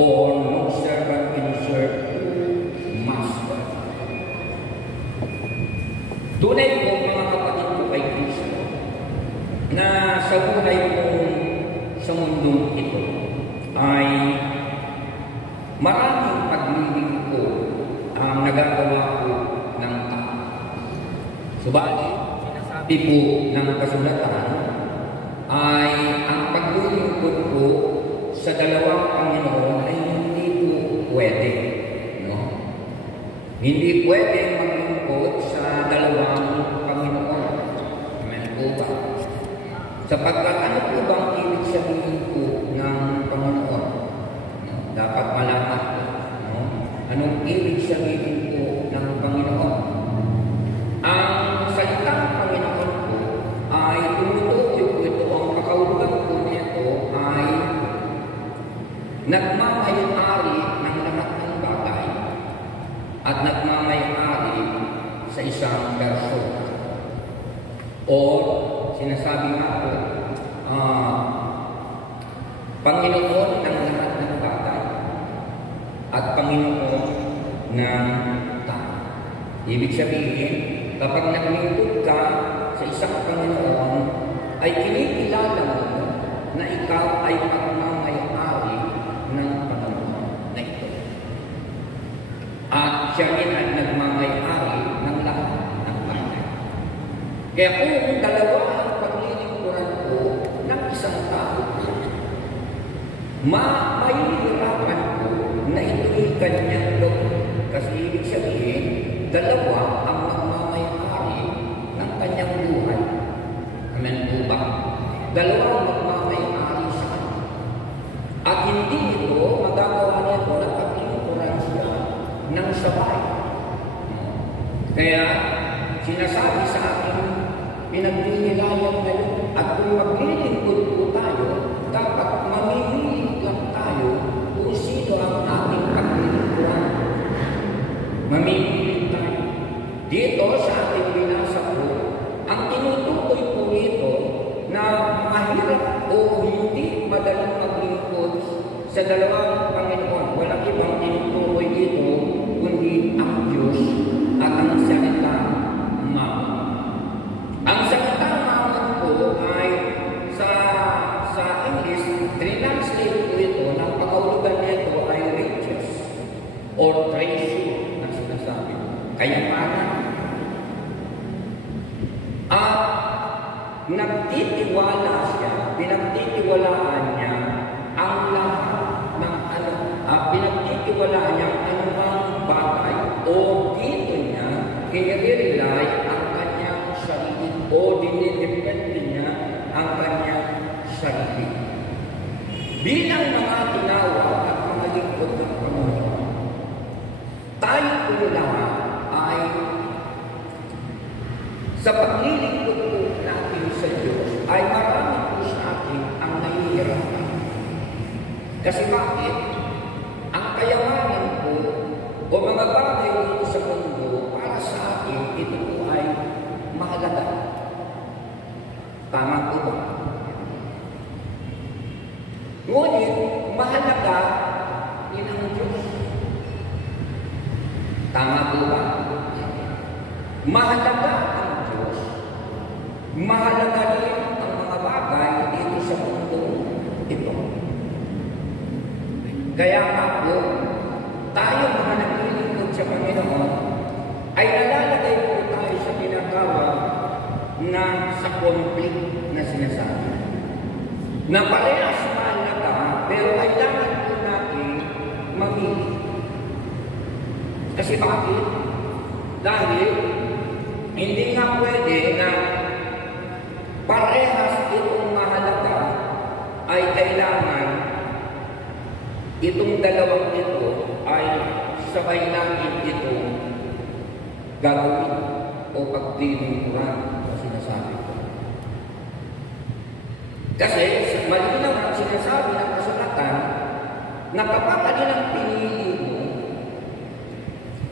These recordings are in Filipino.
or no servant can serve two masters. Tunay po mga kapatid ko kay Kristo na sa buhay mo sa mundong ito ay maraming paglilingkod ang nagagawa ko ng tao. Subalit, sinasabi po ng kasulatan ay ang paglilingkod ko sa dalawang Panginoon ay hindi po pwede. No? Hindi pwede maglingkod sa dalawang Panginoon. Amen po ba? Sapagkat ano po bang ibig sabihin po ng Panginoon? No? Dapat malaman po. No? Anong ibig sabihin po ng Panginoon? Ang salitang Panginoon po ay tumutukoy po ito, ang pakahulugan po nito ay nagmamayari ng lahat ng bagay at nagmamayari sa isang persona. O sinasabi nga po, Panginoon ng lahat ng bagay at Panginoon ng tao. Ibig sabihin, kapag naglingkod ka sa isang Panginoon, ay kinikilala mo na ikaw ay pagmamayari ng Panginoon na ito. At siya rin ay nagmamayari ng lahat ng bagay. Kaya kung dalawa ang paglilingkuran ko ng isang tao, mahihirapan ko na ito'y kanyang loob. Kasi ibig sabihin, dalawa ang magmamayari ng kanyang buhay. Amen po ba? Dalawa ang magmamayari sa kanya. At hindi ito magagawa nito na paglingkuran siya ng sabay. Kaya sinasabi sa akin, pinagnilayan ngayon, at kung maglilingkod po tayo, dapat mamimili lang tayo kung sino ang ating paglilingkuran. Mamimili tayo. Dito sa ating binasa po, ang tinutukoy po nito na mahirap o hindi madaling maglingkod sa dalawang Panginoon. Walang ibang tinutukoy dito kundi ang Diyos at ang salitang Mammon. Ang salitang Mammon po ay sa English, translate po ito, ng pakahulugan nito ay riches or treasure na sinasabi. Kayamanan. At nagtitiwala siya, pinagtitiwalaan niya ang lahat ng pinagtitiwalaan niya ang anumang bagay o dito niya kinirelay ang kanyang sarili o dinidepende niya ang kanyang sarili. Bilang mga tinawag at mga lingkod ng Panginoon, tayo po lahat ay sa paglilingkod po natin sa Diyos ay marami po sa atin ang nahihirapan. Kasi bakit? Ang kayamanan po o mga bagay dito sa mundo para sa atin, ito po ay mahalaga. Tama po ba? Ngunit, mahalaga din ang Diyos. Tama po ba? Mahalaga ang Diyos. Mahalaga din ang mga bagay dito sa mundo ito. Kaya nga po, tayo mga naglilingkod sa Panginoon, ay nalalagay po tayo sa tinatawag na sa conflict na sinasabi. Na parehas mahalaga, pero kailangan po natin mamili. Kasi bakit? Dahil hindi nga pwede na parehas itong mahalaga ay kailangan itong dalawang ito ay sabay natin itong gagawin o paglilingkuran na sinasabi ko. Kasi malinaw ang sinasabi ng kasulatan na kapag alin ang pinili mo,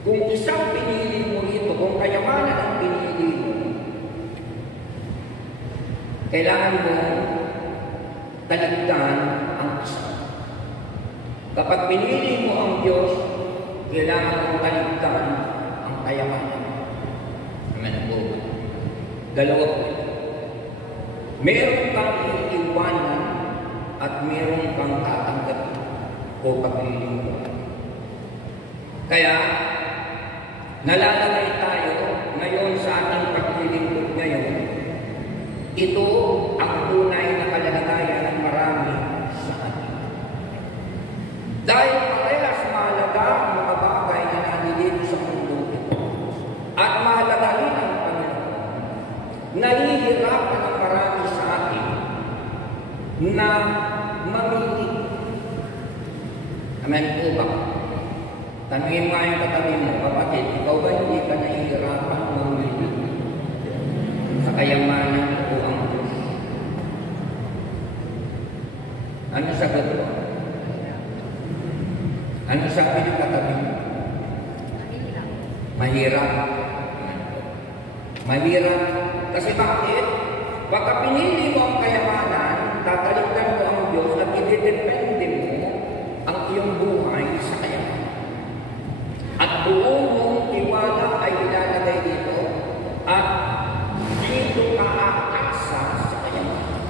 kung isang pinili mo ito, kung kayamanan ang pinili mo, kailangan mo taligdan ang isa. Kapag pinili mo ang Diyos, kailangan mong taligtan ang kayamanan. Amen po. Dalawa po. Meron kang iiwanan at meron kang tatanggapin o paglilingkuran. Kaya, nalalagay tayo ngayon sa ating paglilingkod ngayon. Ito ang tunay na kalagayan ng marami sa atin. Dahil parehas mahalaga ang mga bagay na nandito sa mundo ito. At mahalaga rin ang Panginoon. Nahihirapan ang marami sa atin na mamili. Amen po ba? Tanungin mo yung katabi mo, kapatid, ikaw ba hindi ka nahihirapan mamili sa kayamanan o ang Diyos? Ano sagot mo? Ano sabi ng katabi mo? Mahirap. Mahirap. Kasi bakit? Baka pinili mo ang kayamanan, tatalikdan mo ang Diyos at idedepende mo ang iyong buhay sa kayamanan. At buong mong tiwala ay ilalagay dito at dito ka aasa sa kayamanan.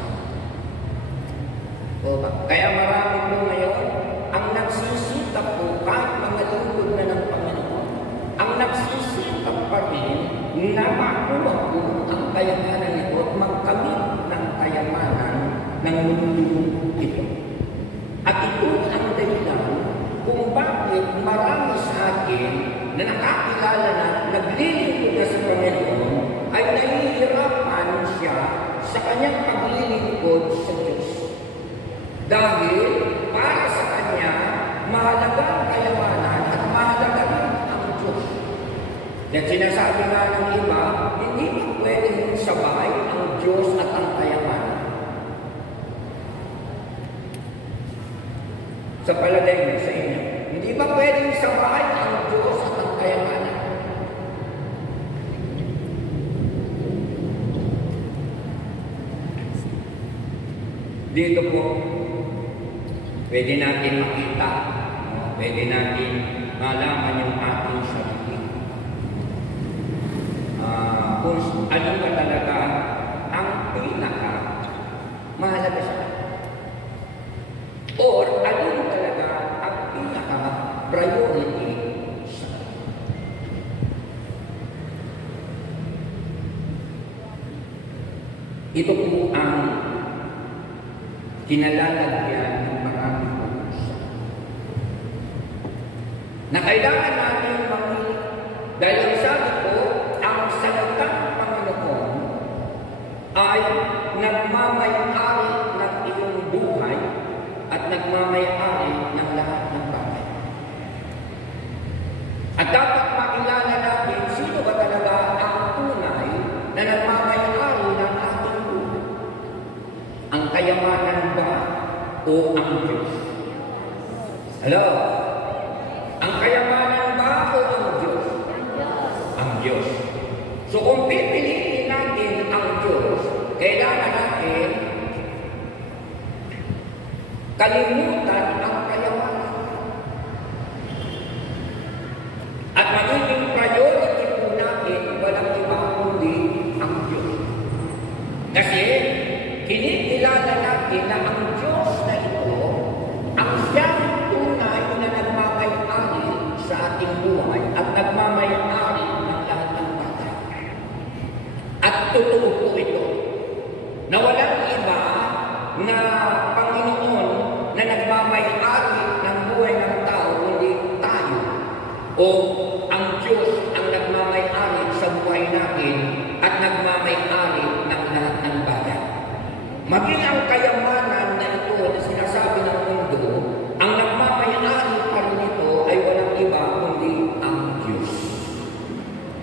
Kaya marami po ngayon ang nagsisitap po kahit mga lingkod na ng Panginoon, ang nagsisitap pa rin na makuha po ang kayamanan nito at magkamit ng kayamanan ng mundo ito. At ito ang dahilan kung bakit marami sa atin na nakakilala na naglilingkod na sa Panginoon ay nahihirapan siya sa kanyang paglilingkod sa Diyos. Dahil para sa kanya, mahalaga ang kayamanan at mahalaga rin ang Diyos. At sinasabi nga ng iba, hindi pa pwedeng sabay ang Diyos at ang kayamanan. Sa palagay mo sa inyo, hindi ba pwedeng sabay ang Diyos at ang kayamanan? Dito po, pwede natin makita, pwede natin malaman yung ating sarili. Kung ano ba talaga ang pinaka mahalaga sa atin. Or ano talaga ang pinaka priority sa atin. Ito po ang kinalalagyan ng maraming puso. Na kailangan natin mamili. Dahil ang sabi ko, ang salitang Panginoon ay nagmamay-ari ng iyong buhay at nagmamay-ari ng lahat ng bagay. At dapat makilala natin sino ba talaga ang tunay na nagmamay-ari ng ating buhay. Ang kayamanan ba o ang Diyos? Hello? Ang kayamanan ba o ang Diyos? Ang Diyos. So kung pipiliin natin ang Diyos, kailangan natin kalimutan ang kayamanan. At magiging priority po natin walang iba kundi ang Diyos. Kasi kinikilala natin na ang Diyos na ito ang siyang tunay na nagmamay-ari sa ating buhay at nagmamay-ari ng lahat ng bagay. At totoo po ito na walang iba na Panginoon na nagmamay-ari ng buhay ng tao kundi tayo o ang Diyos ang nagmamay-ari sa buhay natin at nagmamay-ari ng lahat ng bagay. Maging ang kayamanan na ito na sinasabi ng mundo, ang nagmamay-ari pa rin ito ay walang iba kundi ang Diyos.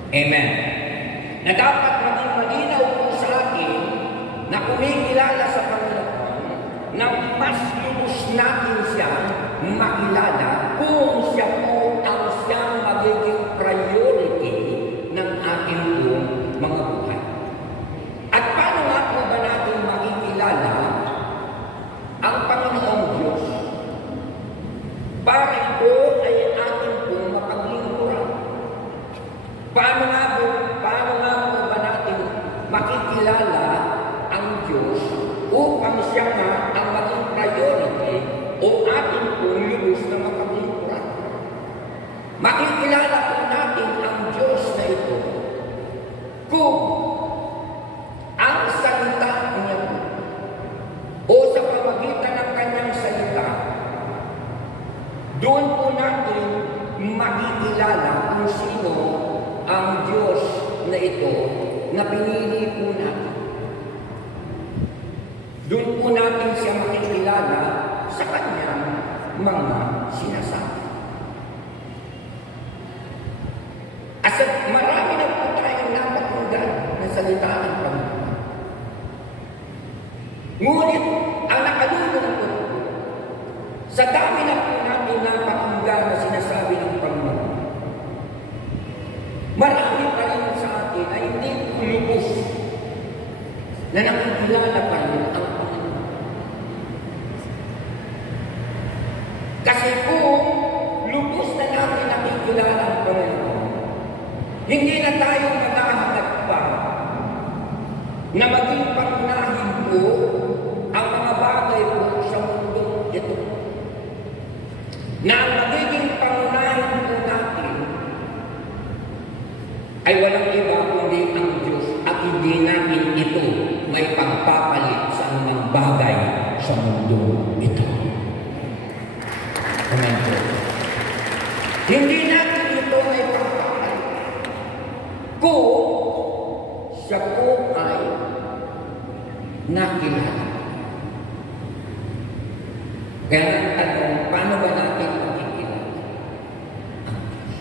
Amen. Na dapat maging malinaw po sa atin na kumikilala sa Panginoon na mas lubos natin siya makilala kung siya po ang siyang magiging priority ng ating mga buhay. At paano nga po ba natin makikilala ang Panginoong Diyos? para ito ay atin pong mapaglingkuran. Paano nga po ba natin makikilala ang Diyos upang siya nga ang maging priority o atin pong lubos na mapaglingkuran? Makikilala po natin ang Diyos na ito kung ang salita niya o sa pamagitan ng kanyang salita, doon po natin makikilala kung sino ang Diyos na ito na pinili po natin. Doon po natin siya makikilala sa kanyang mga sinasabi. As marami na po tayong napakinggan na salita ng Panginoon. Ngunit, ang nakalulungkot, sa dami na po natin napakinggan na sinasabi ng Panginoon, marami pa rin sa atin ay hindi lubos na nakikilala pa rin ang Panginoon. Kasi kung lubos na natin nakikilala ang Panginoon, hindi na tayo maghahanap pa na maging pangunahin po ang mga bagay po sa mundo ito. Na ang magiging pangunahin po natin ay walang iba kundi ang Diyos at hindi natin ito may pagpapalit sa anumang bagay sa mundo ito. Amen po. Hindi natin ito may pagpapalit kung siya po ay nakilala. Kaya nagtanong, paano ba natin makikilala ang Diyos?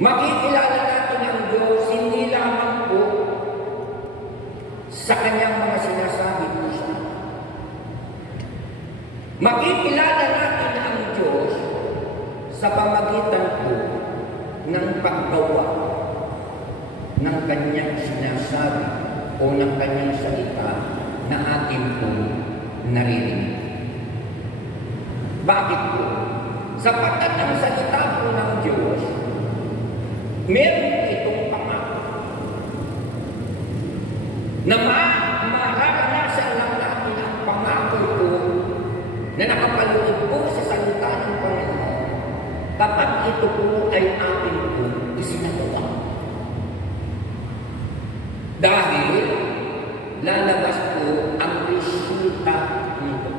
Makikilala natin ang Diyos hindi lamang po sa kanyang mga sinasabi po sa atin. Makikilala natin ang Diyos sa pamagitan po ng paggawa ng kanyang sinasabi o ng kanyang salita na atin po naririnig. Bakit po? Sapagkat ang salita po ng Diyos, meron itong pangako na mararanasan lang natin ang pangako po na nakapaloob po sa salita ng Panginoon kapag ito po ay atin po isinagawa. Dahil lalabas po ang resulta nito.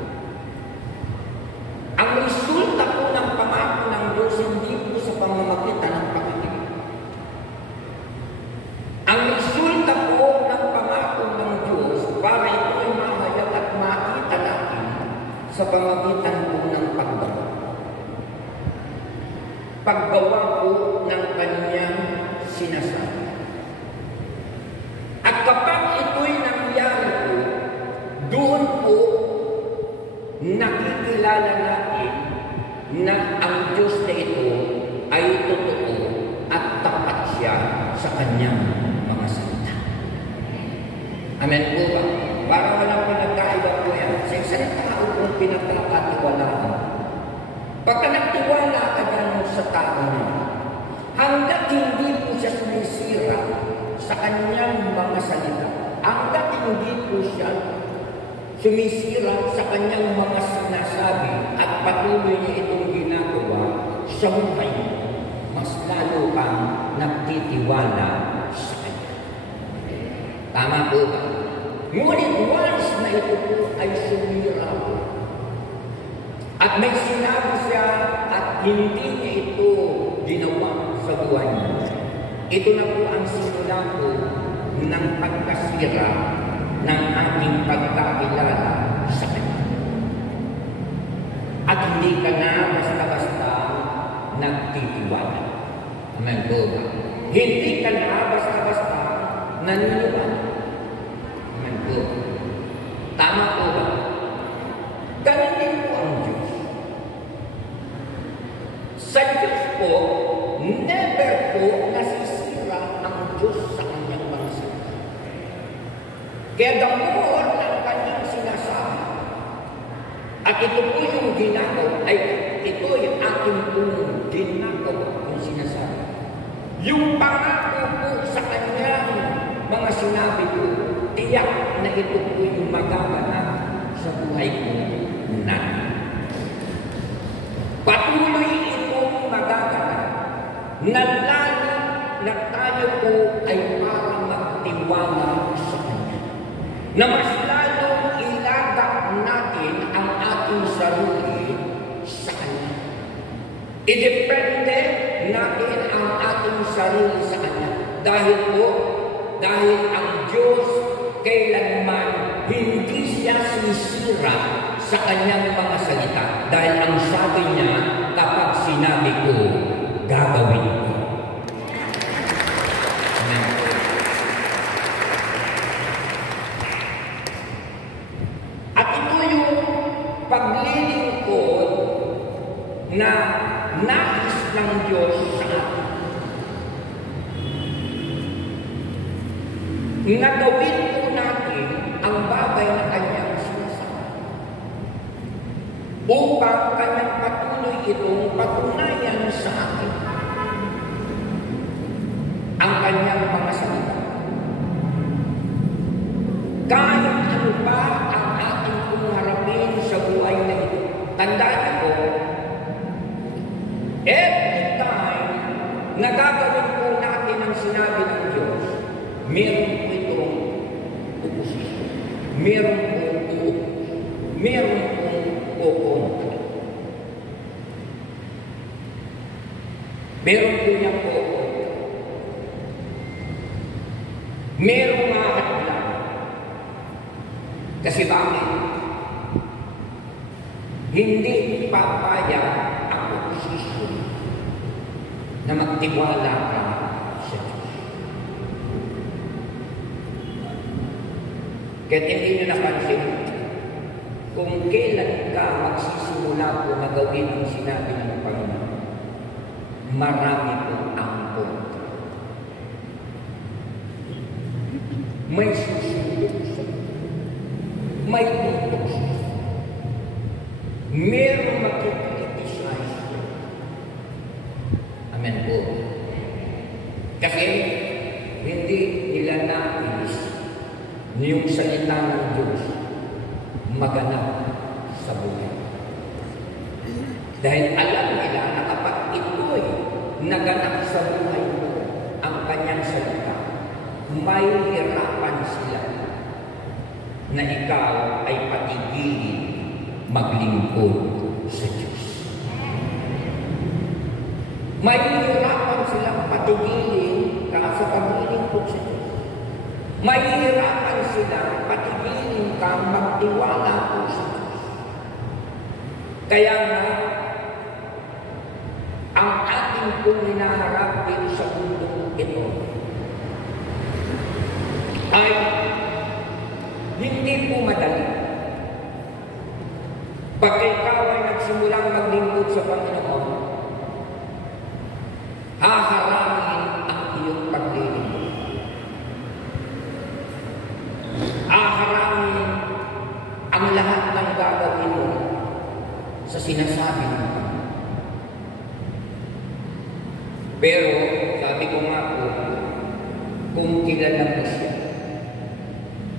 Ang resulta po ng pangako ng Diyos hindi po sa pamamagitan ng pakikinig. Ang resulta po ng pangako ng Diyos para ito ay mahayag at makita natin sa pamamagitan po ng paggawa. Paggawa po ng kanyang sinasabi. At kapag ito'y nangyari po, doon po nakikilala natin na ang Diyos na ito ay totoo at tapat siya sa kanyang mga salita. Amen po ba? Para walang pinagkaiba po yan. Sa isang tao kung pinagkakatiwalaan, pagka nagtiwala ka dyan sa tao niya, hanggat hindi po siya sumisira sa kanyang mga salita, hanggat hindi po siya sumisira sa kanyang mga sinasabi at patuloy niya itong ginagawa sa buhay mo, mas lalo kang nagtitiwala sa kanya. Tama po ba? Ngunit once na ito po ay sumira po, at may sinabi siya at hindi niya ito ginawa sa buhay niya, ito na po ang simula po ng pagkasira ng ating pagkakilala sa Kanya. At hindi ka na basta-basta nagtitiwala. Amen po ba? Hindi ka na basta-basta naniniwala. Amen po. Tama po ba? Ganun din po ang Diyos. Sa Diyos po, never po nasisira ang Diyos sa kanyang mga salita. Kaya the more ng kanyang sinasabi, ito po yung ginagawa, ito yung aking pong ginagawa, yung sinasabi. Yung pangako po sa kanyang mga sinabi ko, tiyak na ito po yung magaganap sa buhay ko na. Patuloy itong magaganap na lalo na tayo po ay parang magtiwala sa Kanya. Na mas lalong ilagak natin ang ating sarili sa Kanya. Idepende natin ang ating sarili sa Kanya. Dahil ang Diyos kailanman hindi siya sisira sa Kanyang mga salita. Dahil ang sabi niya, kapag sinabi ko, gagawin ko. At ito yung paglilingkod na nais ng Diyos sa atin. Nagawin po natin ang bagay na Kanyang sinasabi upang Kanyang patuloy itong patunayan sa atin ang Kanyang mga salita. Kahit ano pa ang ating harapin sa buhay na ito, tandaan niyo po, every time na gagawin po natin ang sinabi ng Diyos, meron po itong opposition. Meron pong kukontra. Meron po niyang kukontra. Merong mahadlang. Kasi bakit? Hindi papayag ang opposition na magtiwala ka sa Diyos. Kaya hindi nyo napansin, kung kailan ka magsisimula po na gawin ang sinabi ng Panginoon, marami po ang kontra. May susunod sa may tutok siya. Merong makikriticize. Amen po. Kasi hindi nila nais na yung salita ng Diyos maganap sa buhay. Dahil alam nila na kapag ito'y naganap sa buhay mo, ang Kanyang salita, may hirapan sila na ikaw ay patigilin maglingkod sa Diyos. May hirapan silang patigilin ka sa paglingkod sa Diyos. May hirapan silang patigilin ka magtiwala po sa Diyos. Kaya nga, ang ating pong hinaharap dito sa mundo ito ay hindi po madali. Pag ikaw ay nagsimulang maglingkod sa Panginoon, haharangin ang iyong paglilingkod. Haharangin ang lahat ng gagawin mo sa sinasabi ng Panginoon. Pero, sabi ko nga po, kung kilala mo siya,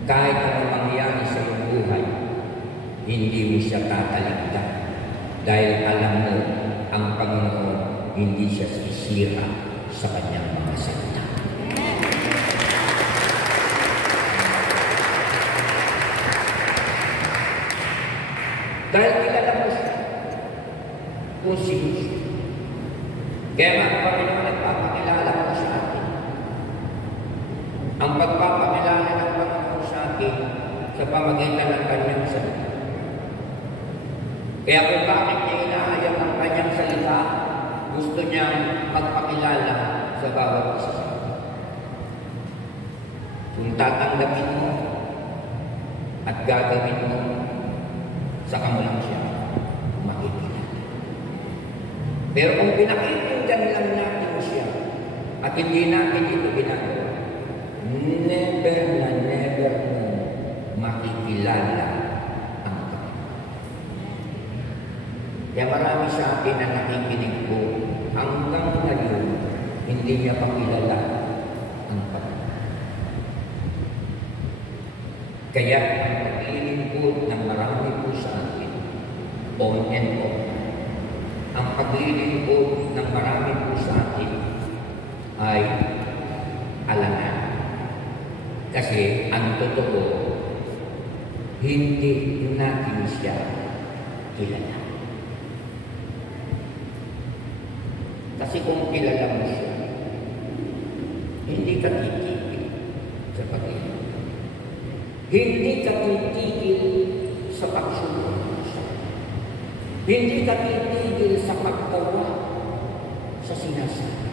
kahit ano mangyari sa iyong buhay, hindi mo siya tataligdan. Dahil alam mo, ang Panginoon, hindi siya sisira sa Kanyang mga salita. Dahil kilala mo siya, kung sino siya. Kaya nga, ang Panginoon nagpapakilala mo sa atin. Ang pagpapakilala ng Panginoon sa atin sa pamagitan ng Kanyang salita. Kaya kung bakit niya inahayag ang Kanyang salita, gusto niyang magpakilala sa bawat isa sa atin. Kung tatanggapin mo at gagawin mo, saka mo lang siya makikilala. Pero kung pinakikinggan lang natin siya at hindi natin ito ginagawa, never na never mo makikilala ang Panginoon. Kaya marami sa atin na nakikinig po, hanggang ngayon, hindi niya pakilala ang Panginoon. Kaya ang paglilingkod ng marami po sa atin, on and off, ang paglilingkod ng marami po sa atin ay alangan. Kasi ang totoo, hindi natin siya kilala. Kasi kung kilala mo siya, hindi ka titigil sa pag-ibig. Hindi ka titigil sa pagsunod. Hindi ka titigil sa paggawa sa sinasabi.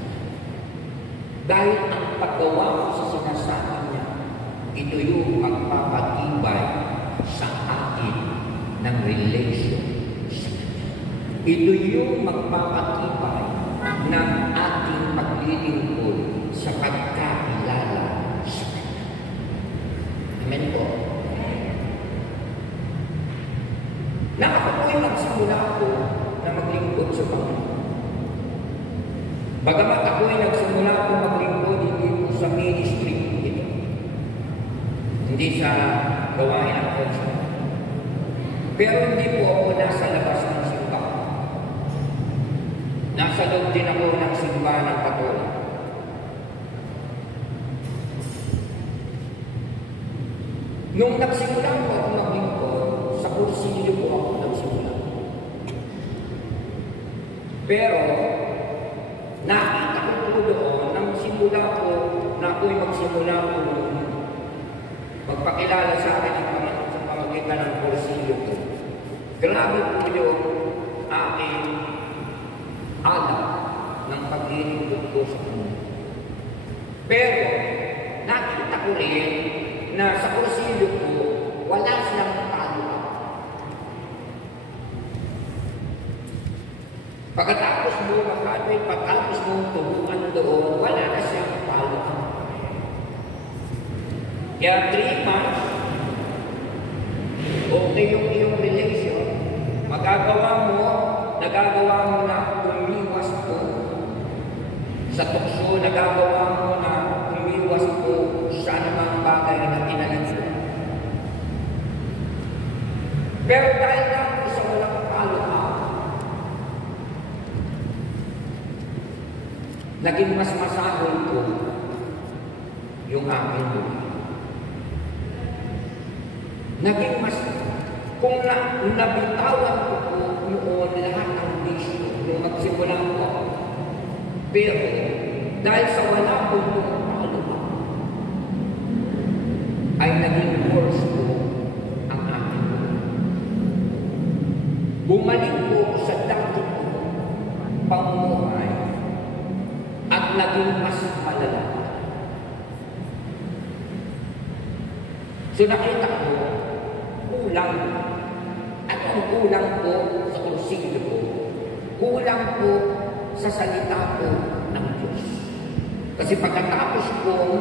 Dahil ang paggawa mo sa sinasabi niya, ito yung magpapatibay sa atin ng relation sa Kanya. Ito yung magpapatibay ng ating paglilingkod sa pagkakilala sa Kanya. Amen po. Na ako po'y nagsimula ko na maglingkod sa Panginoon. Bagamat ako'y nagsimula ko maglingkod, hindi po sa ministry ito. Hindi sa gawain ng konsa. Pero hindi po ako nasa labas ng simbahan. Nasa loob din ako ng simbahan ng Katolik. Nung nagsimula po ako maglingkod, sa kursilyo po ako nagsimula. Pero, nakita ko po doon, nang simula ko, na ako'y magsimula po magpakilala sa akin ang Panginoon sa pamagitan ng kursilyo ko. Grabe po yung aking alam ng paglilingkod ko sa Panginoon. Pero, nakita ko rin na sa kursilyo ko, wala silang follow-up. Pagkatapos mo makadway, pagkatapos mo tubuan doon, wala na siyang follow-up. Kaya 3 months, okay yung iyong relation, nagagawa mo na umiwas po sa tukso, nagagawa mo na umiwas po sa anumang bagay na tinalagyan. Pero dahil lang sa walang follow-up, naging mas masahol ko yung aking buhay. Naging mas, kung nabitawan ko po noon lahat ng bisyo, nung magsimulan ko, pero dahil sa wala po yung follow-up, ay naging worse po ang aking buhay. Bumalik po sa dati ko pamumuhay at naging mas malala. So nakita ko, kulang. At ang kulang po sa kursilyo ko, kulang po sa salita po ng Diyos. Kasi pagkatapos kong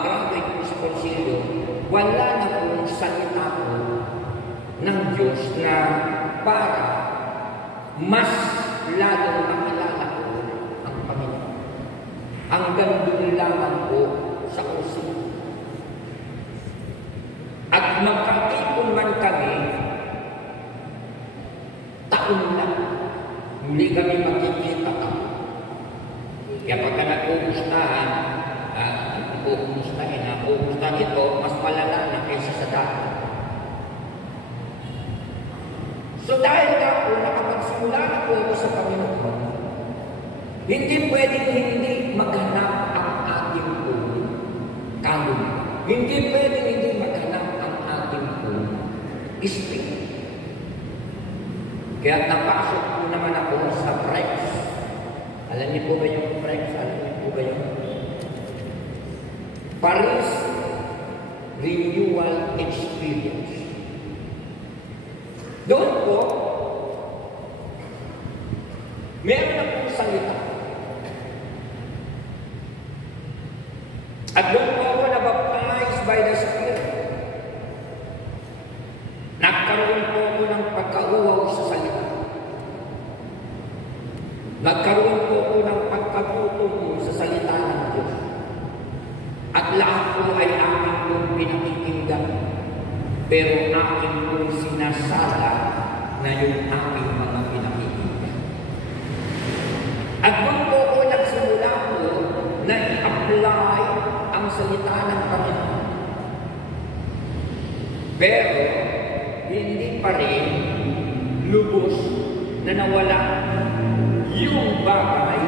graduate po sa kursilyo, wala na pong salita po ng Diyos na para mas lalong makilala ko ang Panginoon. Hanggang doon lamang po sa kursilyo. At magkatipon man kami, taon lang, hindi kami magkikita kami. Kaya pagka nagpupustahan, pupustahan ito, mas malala na kaysa sa dati. So dahil nga po, nakapagsimula na po ako sa Panginoon, hindi pwedeng hindi maghanap ang ating po kaluluwa. Hindi pwedeng hindi maghanap Spirit. Kaya napasok po naman ako sa PREX. Alam niyo po ba yung PREX? Alam niyo po ba yung Paris Renewal Experience? Doon po, meron na pong salita. At doon po ako nabaptized by the Spirit. Nagkaroon po ako ng pagkauhaw sa salita. pero akin pong sinasala na yung aking mga pinakikita. At doon po ako nagsimula po na i-apply ang salita ng Panginoon. Pero, hindi pa rin lubos na nawala yung bagay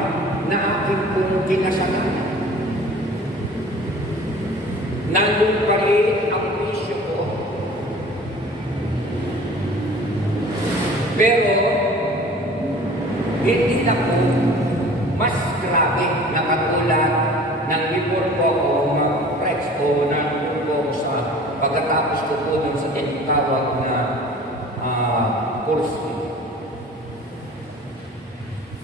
na aking pong kinasalanan. Nandun pa rin ang bisyo ko. Pero, hindi na po mas grabe na katulad ng before po ako mag-preach o nandun po sa pagkatapos ko po dun sa tinatawag na course.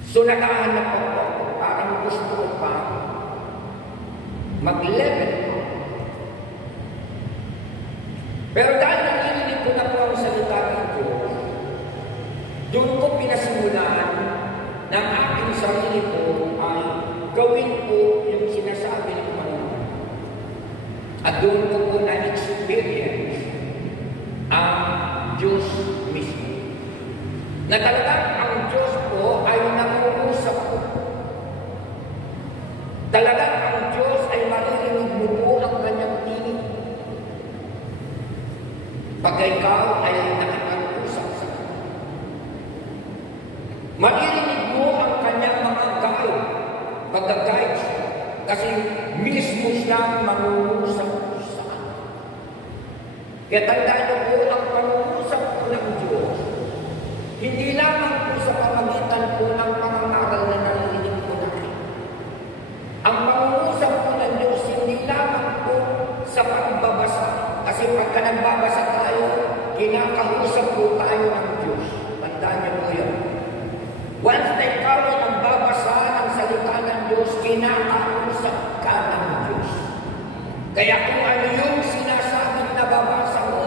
So, nakahanap ako parang gusto ko pa mag-level ko. Pero dahil narinig ko na po ang salita ng Diyos, doon ko pinasimulan ng aking sarili ko ay gawin ko yung sinasabi ng Panginoon. At doon ko po na-experience ang Diyos mismo. Na talagang ang Diyos po ay nangungusap ko. Talagang ang Diyos ay maririnig mo po ang kanyang tinig. Pagka ikaw ay nakipag-usap sa kanya. Maririnig mo ang kanyang mga gayo. Pagka-guide siya. Kasi mismo siya mangungusap sa kanya. Kaya tandaan niyo po ang pangungusap ng Diyos. Hindi lamang po sa pamamagitan po ng pangangaral na narinig po natin. Ang pangungusap po ng Diyos hindi lamang po sa pagbabasa. Kasi pagka nagbabasa tayo, kinakausap po tayo ng Diyos. Tandaan niyo po yun. Once na ikaw ay nagbabasa ng salita ng Diyos, kinakausap ka ng Diyos. Kaya kung ano yung sinasabing nababasa mo,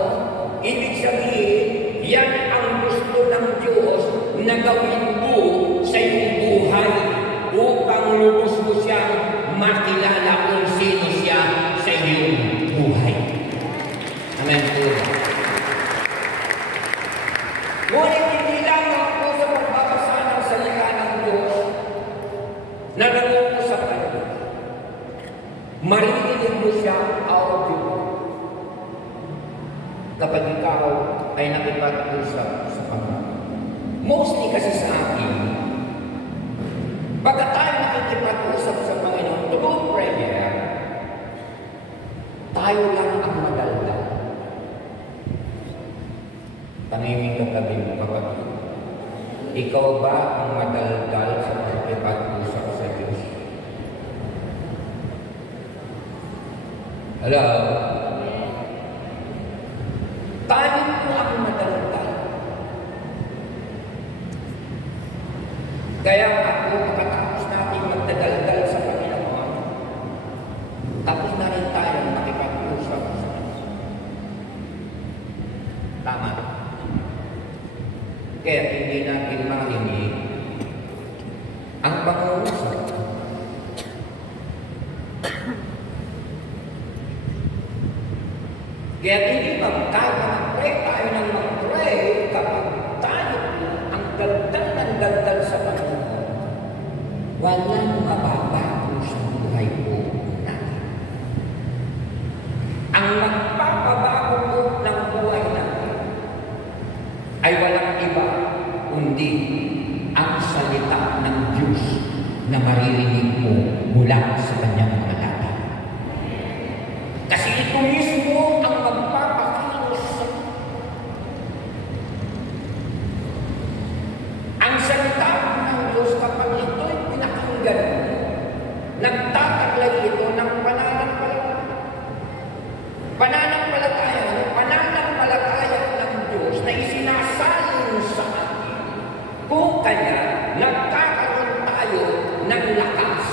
ibig sabihin, yan ang gusto ng Diyos na gawin mo sa iyong buhay upang lubos mo siyang makilala kung sino siya sa iyong buhay. Amen po. Ngunit hindi lamang po sa pagbabasa ng salita ng Diyos na nangungusap ka na Diyos. Maririnig mo siya audio kapag ikaw ay nakipag-usap sa Panginoon. Mostly kasi sa akin, pagka tayo nakikipag-usap sa Panginoon, through prayer, tayo lang ang madaldal. Taniming ka gabi mo kapatid. Ikaw ba ang madaldal sa pagkipag-usap sa Diyos? Hello? Tayo po ang madaldal. Kaya ako, pagkatapos natin magdadaldal sa Panginoon, tapos na rin tayo makipag-usap sa Diyos. Tama. Kaya hindi natin marinig ang pag-uusap. Kaya hindi mag-pray tayo ng mag-pray kapag tayo ang daldal ng daldal sa Panginoon. Walang mababago sa buhay po natin. Ang magpapabago po ng buhay natin ay walang iba kundi ang salita ng Diyos na maririnig mo mula sa kanyang mga lata. Kasi ito mismo ang magpapakilos. Ang salita ng Diyos kapag ito'y pinakinggan mo, nagtataglay ito ng pananampalataya. Pananampalataya ng Diyos na isinasalin sa atin. Kung kaya, nagkakaroon tayo ng lakas,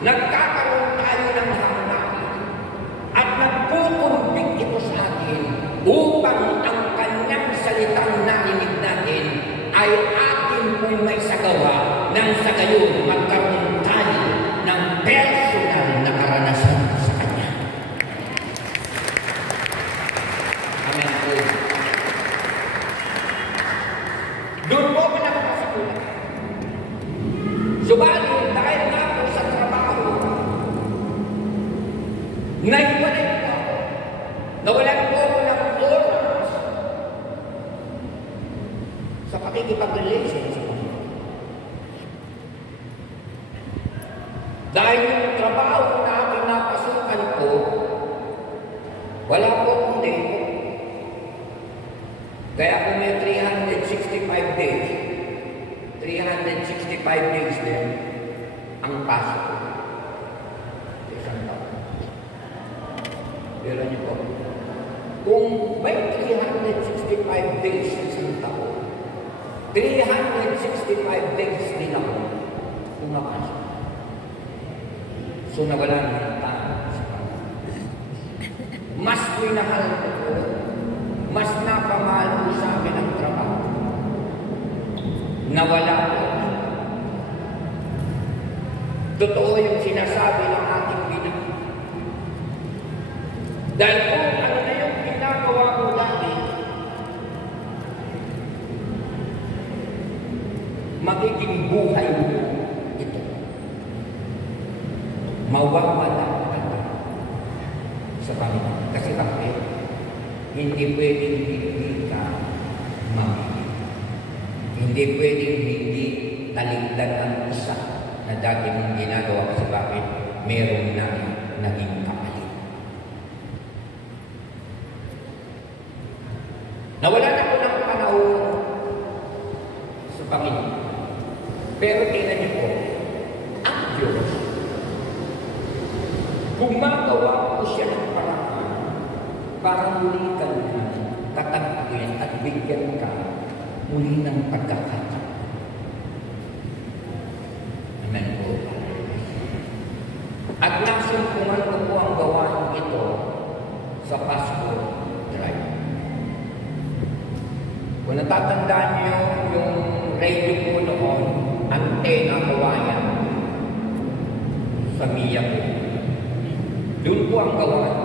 nagkakaroon tayo ng hangganan, at nagpupunbig ito sa atin upang ang kanyang salitang narinig natin ay atin pong may sagawa nang sa gayon magkaroon tayo ng personal na karanasan sa kanya. Amen po. sa pakikipag-relation sa Panginoon. Dahil yung trabaho na aking napasukan ko, wala po akong day po. Kaya kung may 365 days, 365 days din ang pasok ko. Isang taon. Pero niyo po, kung may 365 days sa isang taon, 365 days din ako pumapasok. So nawala ng tao sa Panginoon. Mas minahal ko po, mas napamahal ko sa amin ang trabaho. Nawala ko. Totoo yung sinasabi ng ating bilang. Dahil kung ano na yung ginagawa ko dati, magiging buhay mo ito. Mawawala ka sa Panginoon. Kasi bakit? Hindi pwedeng hindi ka mamili. Hindi pwedeng hindi taligdan ang isa na dati mong ginagawa kasi bakit? Meron na naging kapalit. Nawalan ako ng panahon sa Panginoon. Pero tingnan niyo po, ang Diyos, gumagawa ko siya ng paraan para muli ka na tatagpuin at bigyan ka muli ng pagkakataon. Amen po. At nasumpungan ko po ang gawain ito sa Pasko Drive. Kung natatandaan niyo yung radio po noon, antena kawayan sa Mia po. Doon po ang gawain.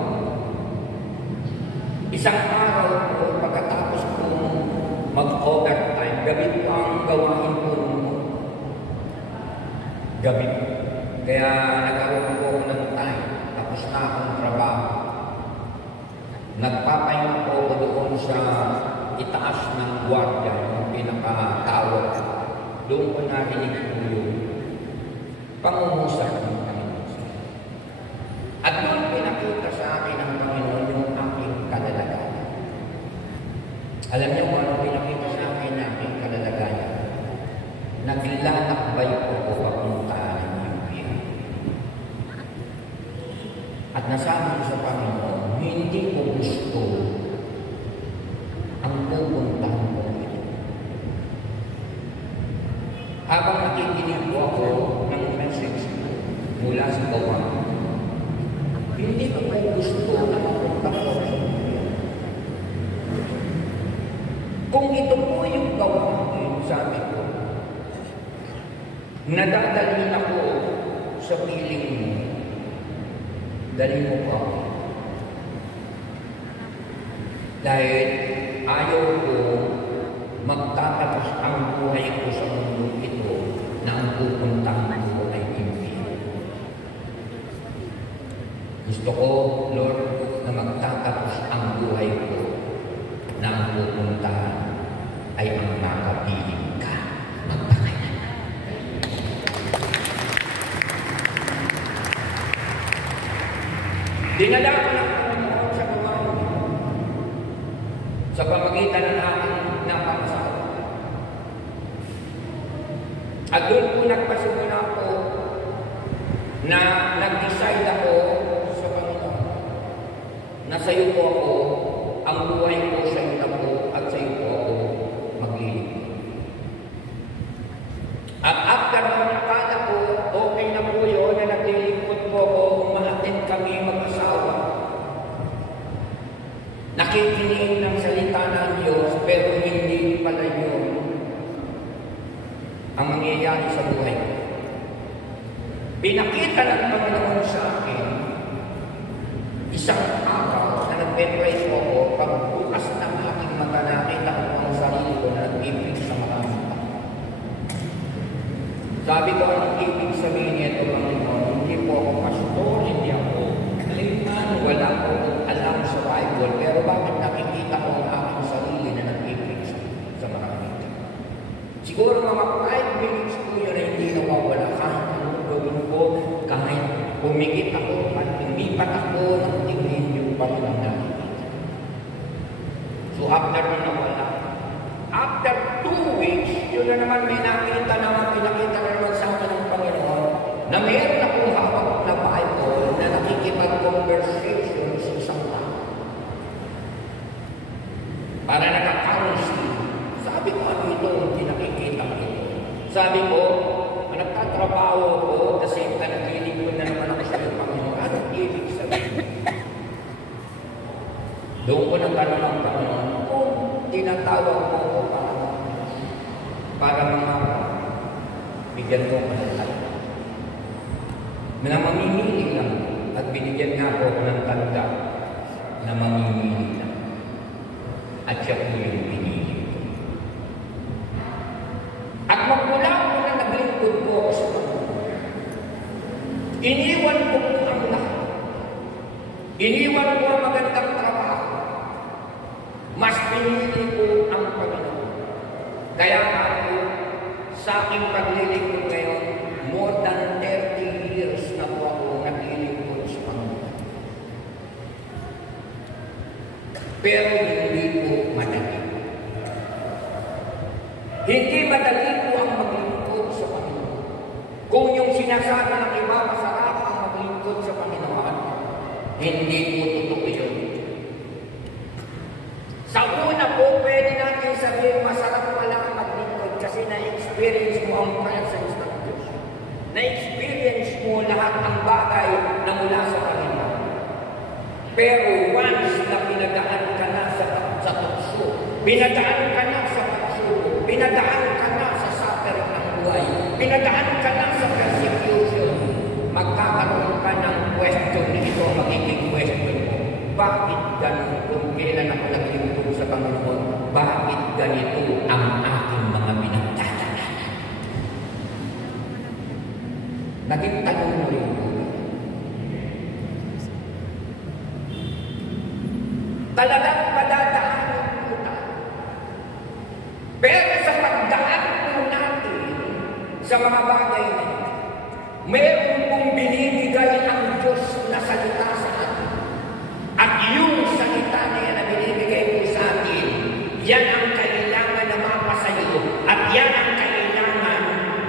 Isang araw po, pagkatapos po mag-overtime, gabi po ang gawain po noon. Gabi po. Kaya nagkaroon po ako ng time. Tapos na akong trabaho. Nagpapahinga po ako doon sa itaas ng gwardiya, yung pinaka-tower. Doon ko narinig po yung pangungusap ng Panginoon. At doon pinakita sa akin ng Panginoon yung aking kalalagayan. Alam niyo kung ano pinakita sa akin ng aking kalalagayan? Naglalakbay po ako papunta ng Biblia. At nasabi ko sa Panginoon, hindi ko gusto ang pupuntahan ko ito. Habang nakikinig po ako ng message mula sa gawain, hindi ko po gusto na mapunta ko sa Biblia. Kung ito po yung gawain, sabi ko, nadadalhin ako sa piling mo, dali mo pa ako. Dahil ayaw ko magtatapos ang buhay ko sa mundo ito na ang pupuntahan ko ay impyerno. Gusto ko, Lord, na magtatapos ang buhay ko na ang pupuntahan ay ang makapiling ka. Magpakalan. Dinala ko ng Panginoon sa gawain sa pamagitan ng aking napapasawa. At doon po nagpasimula ko na nag-decide ako sa Panginoon na sa iyo po ako, ang buhay ko sa iyo na po at sa iyo po ako maglilingkod. At after ng nakala ko, okay na po yun na naglilingkod po ako, umahatid kami mag-asawa. Nakikinig ng salita ng Diyos, pero hindi pala yun ang mangyayari sa buhay ko. Pinakita ng Panginoon sa akin isang araw na nagpe-pray po ako, pagbukas ng aking mata, nakita ko ang sarili ko na nag-ibig sa maraming tao. Sabi ko, ang ibig sabihin nito, Panginoon, hindi po ako pastor, hindi ako layman, wala ko alam sa Bible, pero bakit nakikita ko ang aking sarili na nag-ibig sa maraming tao? Siguro mga 5 minutes po yun na hindi nawawala. Kahit anong gawin ko, kahit pumikit ako, at lumipat ako, ng tingin yung Panginoon nakikita. So after na nawala, after 2 weeks, yun na naman may nakita naman, pinakita na naman sa akin ng Panginoon, na meron akong hawak na Bible na nakikipag-conversation sa isang tao. Para nakaka-counsel. Sabi ko, ano ito? Hindi nakikita ko ito. Sabi ko, nagtatrabaho ko, kasi nagilig ko na naman ako sa iyo, Panginoon. Anong ibig sabihin? Doon ko nagtanong ang Panginoon, kung tinatawag mo ko para mga bigyan ko ng na mamimili lang at binigyan nga po ng tanda na mamimili lang. At siya po yung pinili ko. At magmula ko na naglingkod ko sa Panginoon. Iniwan ko po ang lahat. Iniwan ko ang magandang trabaho. Mas pinili ko ang Panginoon. Kaya ako, sa aking paglilingkod ngayon, more than 30 years na po ako naglilingkod sa Panginoon. Pero hindi po madali. Hindi madali po ang maglingkod sa Panginoon. Kung yung sinasabi ng iba, masarap ang maglingkod sa Panginoon, hindi po totoo yun. Sa una po, pwede natin sabihin, masarap pala ang maglingkod kasi na-experience mo ang presence ng Diyos. Na-experience mo lahat ng bagay na mula sa Panginoon. Pero once na pinadaan ka na sa tukso, pinadaan ka na sa pagsuko, pinadaan ka na sa suffering ng buhay, pinadaan ka na sa persecution, magkakaroon ka ng question, ito magiging question mo. Bakit ganun kung kailan ako naglingkod sa Panginoon? Bakit ganito ang aking mga pinagdadaanan? Naging tanong mo rin po. Talagang padadaanan po tayo. Pero sa pagdaan po natin sa mga bagay na ito, meron pong binibigay ang Diyos na salita sa atin. At yung salita na yan na binibigay po sa atin, yan ang kailangan na mapasayo. At yan ang kailangan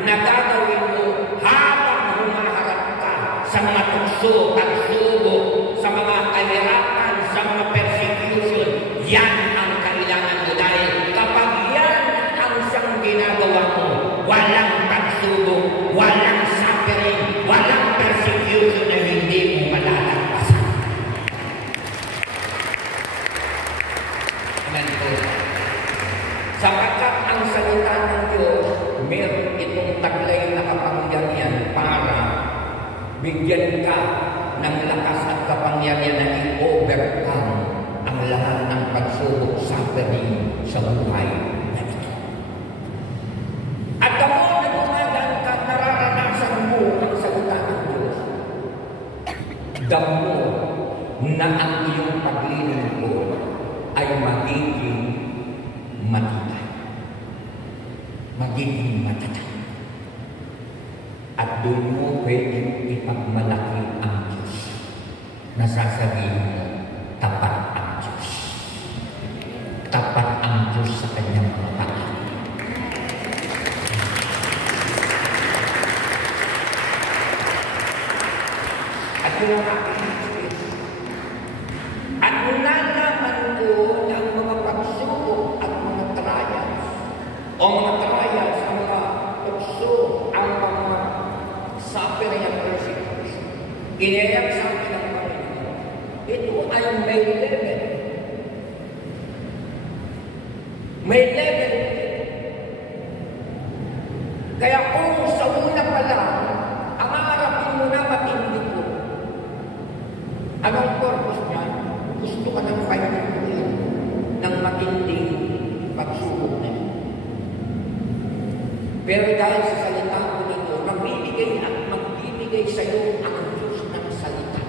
na gagawin mo habang humaharap ka sa mga tukso at subo, sa mga kahirapan, sa mga persecution. Yan ang kailangan mo dahil kapag yan ang siyang ginagawa mo, walang pagsubok, walang suffering, walang persecution na hindi mo malalagpasan. Ganito. Sapagkat ang salita ng Diyos, meron itong taglay na kapangyarihan para bigyan ka ng lakas at kapangyarihan na i-overcome ang lahat ng pagsubok, suffering sa buhay na ito. At kapag nagumagana ka, nararanasan mo ang salita ng Diyos, damo na ang iyong paglilingkod ay magiging matibay. Magiging matatag. At doon mo pwedeng ipagmalaki ang Diyos. Nasasabihin mo, tapat ang Diyos. Tapat ang Diyos sa kanyang mga pangako. At yun ang aking experience. At nalaman ko na ang mga pagsubok at mga trials, o mga trials, ang mga tukso, ang mga suffering and persecution, inayang sa akin ng Panginoon, ito ay may level. May level. Kaya kung sa una pa lang, ang harapin mo na matindi ko, anong purpose niya? Gusto ka ng pagkakulit ng matinding pagsubok na yun. Pero dahil sa salita ko nito, magbibigay at magbibigay sa iyo ang Diyos ng salita.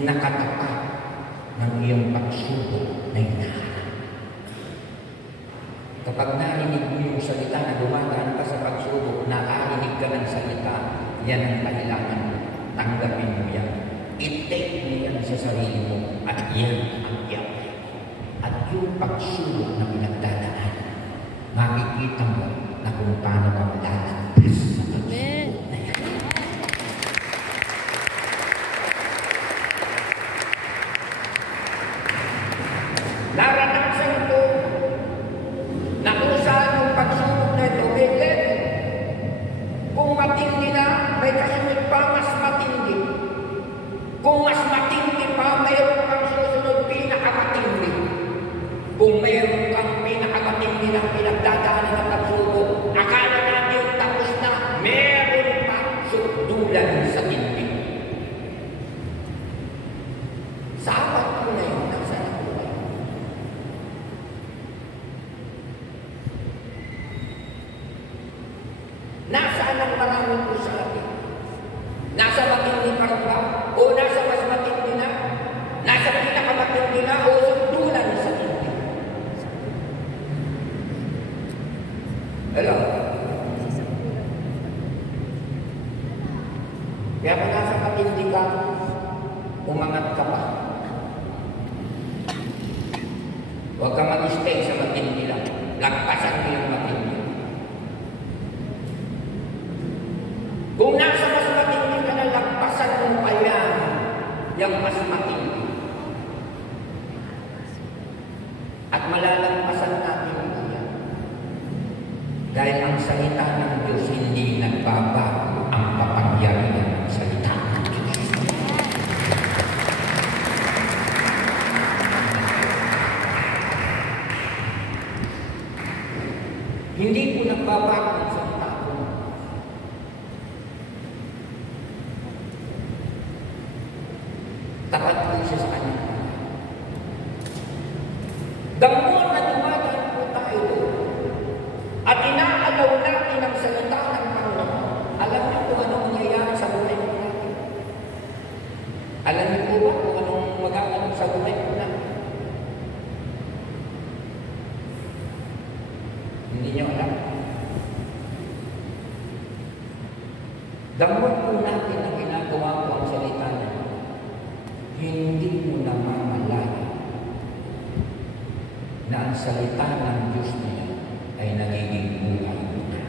Nakatapat ng iyong pagsubok na hinaharap. Kapag narinig salita na dumadaan ka sa pagsubok, nakarinig ka ng salita, yan ang kailangan mo. Tanggapin mo yan. I-take mo yan sa sarili mo at yan ang iyak. At yung pagsubok na pinagdadaan, makikita mo na kung paano ka malalagpas sa pagsubok na yan. Naranasan ko na kung saan yung pagsubok na ito, kung matindi na, may kasunod pa mas matindi. Kung mas matindi pa, mayroon kang susunod pinakamatindi. Kung mayroon kang pinakamatindi na pinagdadaanan ng pagsubok, akala natin tapos na, mayroon pa sukdulan sa tindi. Sa apat ko na yun, nasa nakuha. Nasaan ang maraming ko sa atin? Nasa matindi pa ba? O nasa mas matindi na? Nasa pinakamatindi na o sukdulan sa tindi? Hello? Kaya kung nasa matindi ka, umangat ka pa. Huwag ka mag-stay sa matindi lang. Lagpasan mo yung matindi. Kung nasa mas matindi ka na, lagpasan mo pa yan. Yung mas matindi. At malalagpasan natin ito yan. Dahil ang salita ng Diyos hindi nagbabago ang kapangyarihan ng salita ng Diyos. Hindi po nagbabago ang salita ko. Tapat po siya sa kanya. The more na dumadaan po tayo at inaalaw natin ang salita ng Panginoon, alam niyo kung anong mangyayari sa buhay mo natin. Alam niyo po ba kung anong magaganap sa buhay mo natin? Hindi niyo alam. The more po natin na ginagawa po ang salita niya, hindi mo namamalaya na ang salita ng Diyos niya ay nagiging buhay mo na.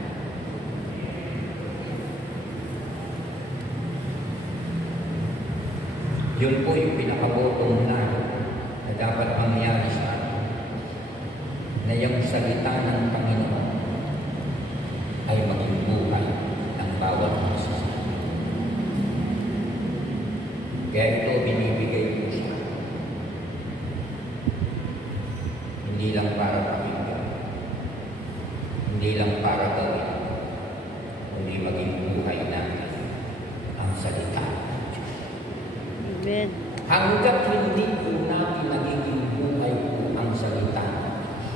Yun po yung pinakabotong na dapat mangyari sa atin. Na yung salita ng Panginoon ay maging buhay ng bawat isa. Kaya ito binibigay ko siya. Hindi lang para pakinggan. Hindi lang para gawin. Kundi maging buhay natin ang salita ng Diyos. Amen. Hanggat hindi po natin nagiging buhay po ang salita ng Diyos,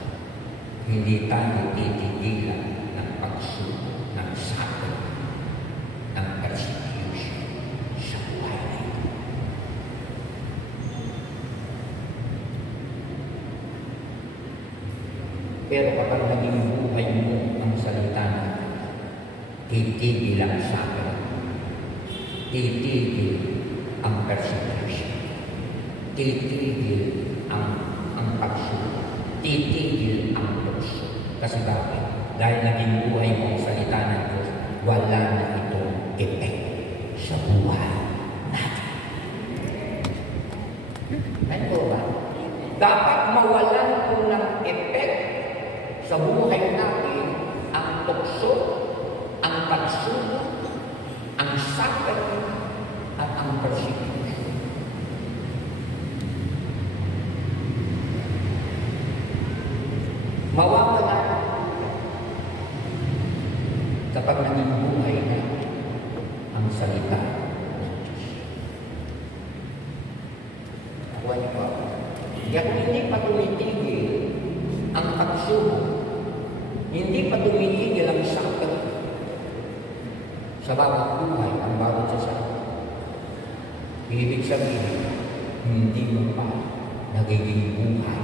hindi tayo titigilan ng pagsubok, ng sakit, ng persecution sa buhay na ito. Pero kapag naging buhay mo ang salita ng Diyos, titigil ang sakit, titigil ang persecution, titigil ang pagsubok, titigil ang tukso. Kasi bakit? Dahil naging buhay mo ang salita ng Diyos, wala na itong epekto sa buhay natin. Ito ba? Dapat mawalan po ng epekto sa buhay natin ang tukso, ang pagsubok, ang sakit, at ang persecution. Mawawala kapag naging buhay na ang salita ng Diyos. Nakuha niyo po ako. Kaya kung hindi pa tumitigil ang pagsubok, hindi pa tumitigil ang sakit sa bawat buhay, ang bawat sasakit, ibig sabihin, hindi mo pa nagiging buhay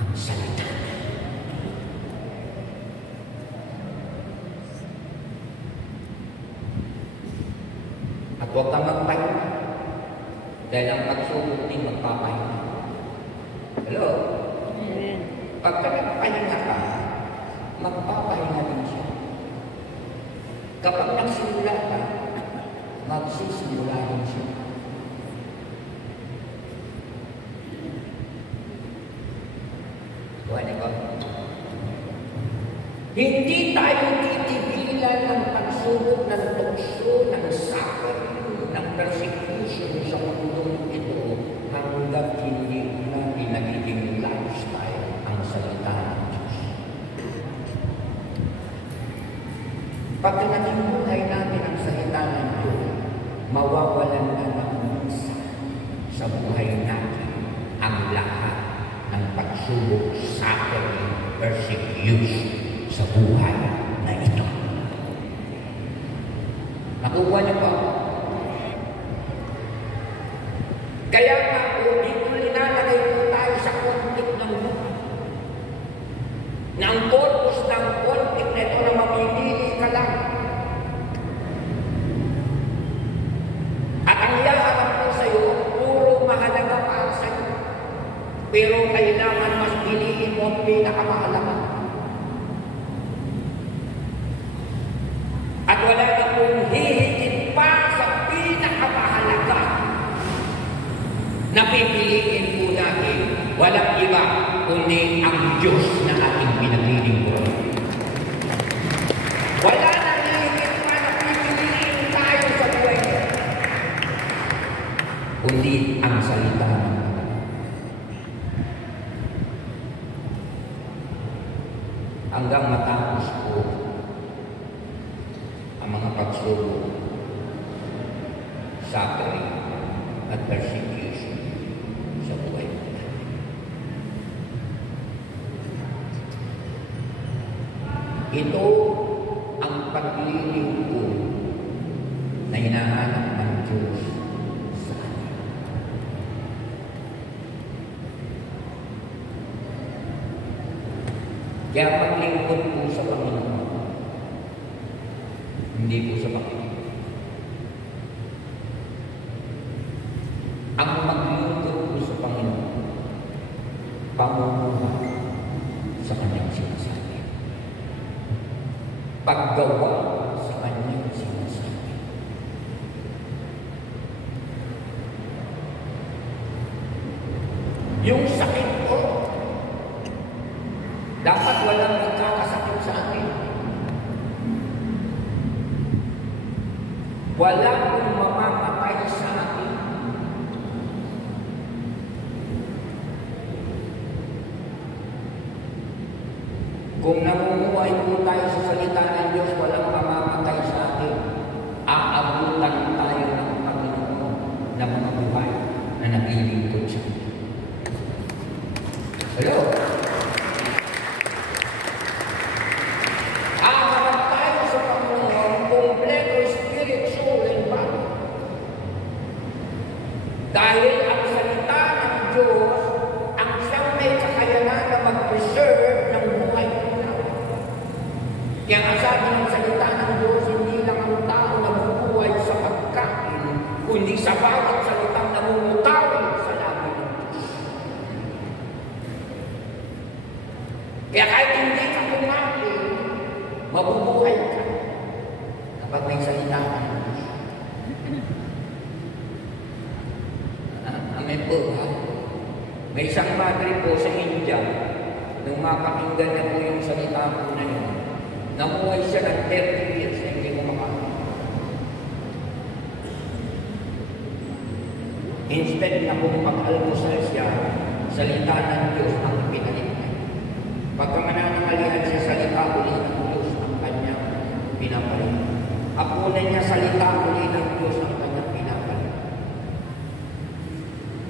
ang salita. Huwag kang magpahinga. Dahil ang pagsubok din magpapahinga. Hello? Amen. Pagka nagpahinga ka, magpapahinga din siya. Kapag nagsimula ka, magsisimula din siya. Buwan ko. Hindi tayo titigilan ng pagsubok ng tukso, ng suffering, ng persecution sa mundong ito hanggang hindi natin nagiging lifestyle ang salita ng Diyos. Pagka naging buhay natin ang salita ng Diyos, mawawalan na ng minsan sa buhay natin ang lahat ng pagsubok, suffering, persecution sa buhay na ito. Nakuha niyo po? Kaya nga po, dito linalagay po tayo sa conflict ng buhay. Na ang purpose ng conflict na ito na mamimili ka lang. At ang yaharap po sa iyo, puro mahalaga para sa iyo. Pero kailangan mas piliin mo ang pinakamahalaga. At wala na pong hihigit pa sa pinakamahalaga na pipiliin po natin. Walang iba kundi ang Diyos na ating pinapiling po. Wala na hihigit pa na pipiliin tayo sa buhay kundi ang salita ng Panginoon. Hanggang matapos po ang mga pagsubok, suffering, at persecution sa buhay natin. Ito ang pagliling ko na hinahanap ng Diyos sa atin. Kaya paglingkod po sa Panginoon, hindi po sa Panginoon. Ang maglingkod po sa Panginoon, pamumuhay sa Kanyang sinasabi. Paggawa sa Kanyang sinasabi. Yung sakit ko, dapat walang nagkakasakit sa akin. Wala kong mamamatay sa akin. Kung namumuhay po tayo sa salita ng Diyos, walang mamamatay sa atin. Aabutan tayo ng Panginoon na mga buhay na naglilingkod sa atin. Hello? Aabutan tayo sa Panginoon, kompleto spirit, soul, and body. Dahil ang salita ng Diyos, ang siyang may kakayanan na mag-preserve ng buhay ng tao. Kaya ang sabi ng salita ng Diyos, hindi lang ang tao nabubuhay sa pagkain, kundi sa bawat salitang namumutawi sa labi ng Diyos. Kaya kahit hindi ka kumain, mabubuhay ka kapag may salita ng Diyos. Amen po ba? May isang madre po sa India, nung mapakinggan na po yung salita po na yun, namuhay siya ng 30 years na hindi mo makain. Instead na kung pag-almusal siya, salita ng Diyos ang pinalit niya. Pagka mananangalihan siya, salita uli ng Diyos ang kanyang pinapalit. Apunan niya, salita uli ng Diyos ang kanyang pinapalit.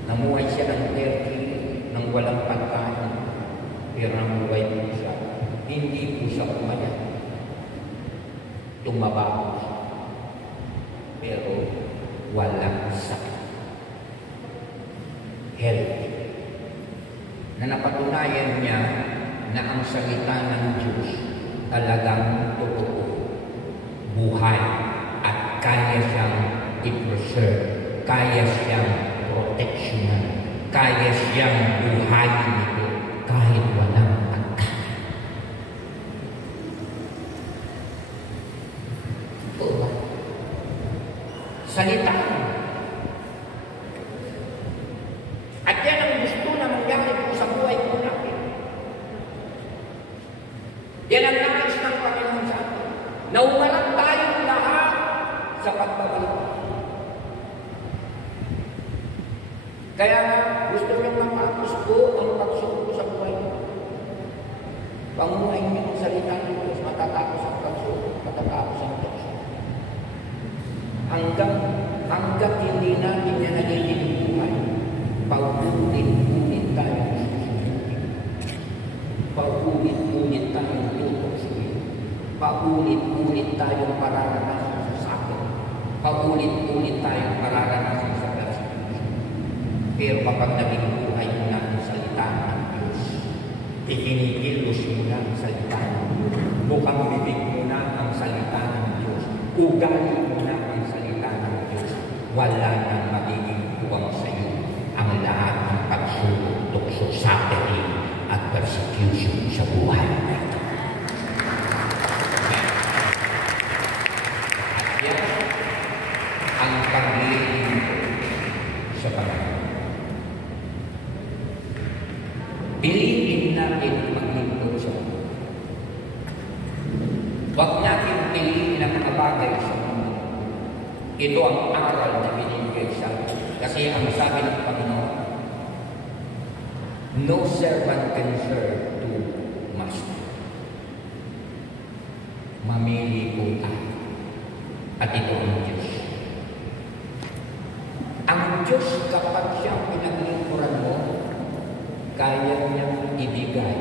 Namuhay siya ng 30 nang walang pagkain, pero namuhay po siya. Hindi po siya umayan. Tumaba po siya. Pero walang sakit. Healthy. Na napatunayan niya na ang salita ng Diyos talagang totoo, buhay, at kaya siyang i-preserve, kaya siyang proteksyonan, kaya siyang buhayin ito kahit walang pagkain. Ito ba? Salita. At yan ang gusto na mangyari po sa buhay po natin. Yan ang nais ng Panginoon sa atin. Na umarap tayong lahat sa pagbabalik. Kaya nga, gusto niyong matapos po ang pagsubok sa buhay niyo. Pangunahin niyo ang salita ng Diyos, matatapos ang pagsubok, matatapos ang pagsubok. Hanggang hindi natin yan nagiging buhay, paulit-ulit tayo susunod. Paulit-ulit tayong tutusin. Paulit-ulit tayong pararanasan sa sakit. Paulit-ulit tayong pararanasan sa persecution. Pero kapag naging buhay mo na ang salita ng Diyos, ikinikilos mo na ang salita ng Diyos, bukang bibig mo na ang salita ng Diyos, ugali mo na ang salita ng Diyos, wala nang magiging buwang sa iyo ang lahat ng pagsulok, tukso, suffering at persecution sa buhay natin. At yan ang paglilingkod sa Panginoon. Piliin natin maglingkod sa Panginoon. Huwag natin piliin ang mga bagay sa mundo. Ito ang aral na binibigay sa atin. Kasi ang sabi ng Panginoon, no servant can serve two masters. Mamili po tayo. At ito ang Diyos. Ang Diyos, kapag siyang pinaglingkuran mo, kaya niyang ibigay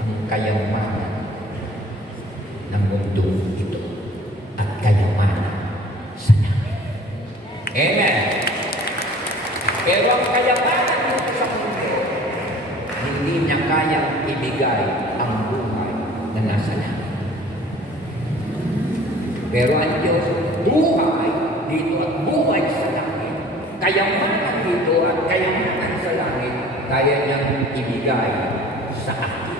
ang kayamanan ng mundong ito at kayamanan sa langit. Amen. Pero ang kayamanan dito sa mundo, hindi niya kayang ibigay ang buhay na nasa langit. Pero ang Diyos, buhay dito at buhay sa langit, kayamanan dito at kayamanan sa langit, kaya niyang ibigay sa atin.